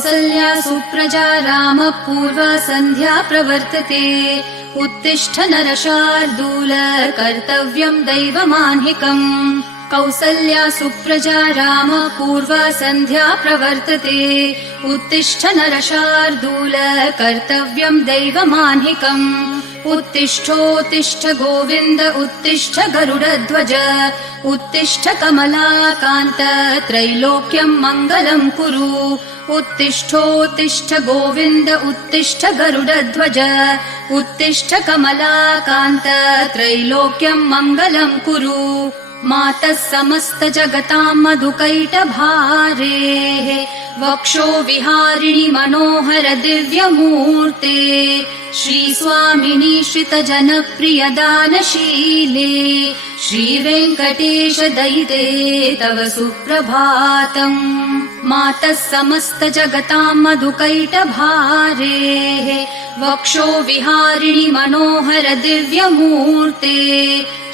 कौसल्या सुप्रजा रामः पूर्वा सन्ध्या प्रवर्तते उत्तिष्ठ नरशार्दूल कर्तव्यम् दैवमाह्निकम् कौसल्या सुप्रजा रामः पूर्वा सन्ध्या प्रवर्तते उत्तिष्ठ नरशार्दूल कर्तव्यम् दैवमाह्निकम् उत्तिष्ठोत्तिष्ठ गोविन्द उत्तिष्ठ गरुडध्वज उत्तिष्ठ कमलाकान्त त्रैलोक्यम् मङ्गलम् कुरु उत्तिष्ठोत्तिष्ठ गोविन्द उत्तिष्ठ गरुडध्वज उत्तिष्ठ कमलाकान्त त्रैलोक्यम् मङ्गलम् कुरु मातः समस्त जगताम् मधुकैटभारेः वक्षो विहारिणि मनोहर दिव्यमूर्ते श्रीस्वामिनि श्रितजनप्रिय दानशीले श्रीवेङ्कटेश दयिते तव सुप्रभातम् मातः समस्त जगताम् मधुकैटभारेः वक्षो विहारिणि मनोहर दिव्यमूर्ते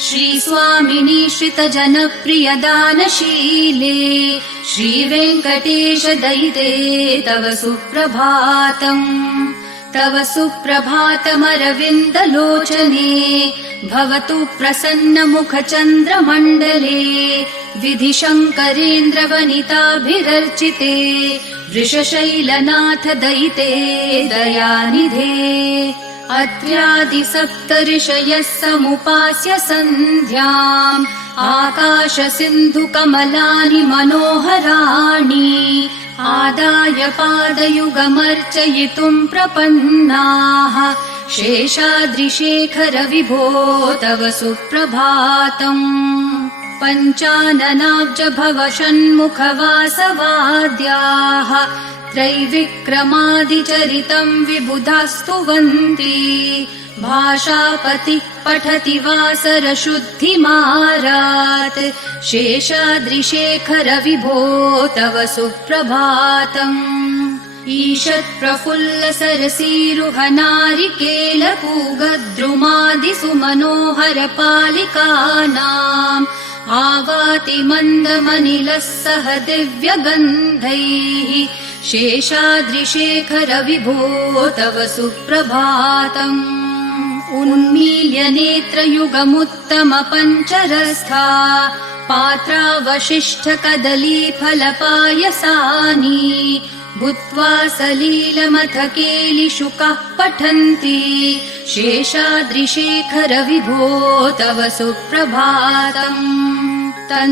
श्रीस्वामिनि श्रितजनप्रिय दानशीले श्रीवेङ्कटेश दयिते तव सुप्रभातम् तव सुप्रभातमरविन्दलोचने भवतु प्रसन्नमुखचन्द्रमण्डले विधिशङ्करेन्द्रवनिताभिरर्चिते वृषशैलनाथ दयिते दयानिधे अत्र्यादिसप्तऋषयः समुपास्य सन्ध्याम् आकाशसिन्धुकमलानि मनोहराणि आदाय पादयुगमर्चयितुम् प्रपन्नाः शेषाद्रिशेखर विभो तव सुप्रभातम् पञ्चाननाब्ज भव षण्मुखवासवाद्याः त्रैविक्रमादिचरितम् विबुधास्तुवन्ति भाषापतिः पठति वासरशुद्धिमारात् शेषाद्रिशेखर विभो तव सुप्रभातम् ईषत्प्रफुल्ल सरसीरुहनारिकेलपूगद्रुमादिसुमनोहर पालिकानाम् आवाति मन्दमनिलः सह दिव्यगन्धैः शेषाद्रिशेखर विभो तव सुप्रभातम् उन्मील्य नेत्रयुगमुत्तम पञ्चरस्था पात्रावशिष्ठ कदलीफलपायसानि भूत्वा सलीलमथ केलिशुकः पठन्ति शेषाद्रिशेखर विभो तव सुप्रभातम्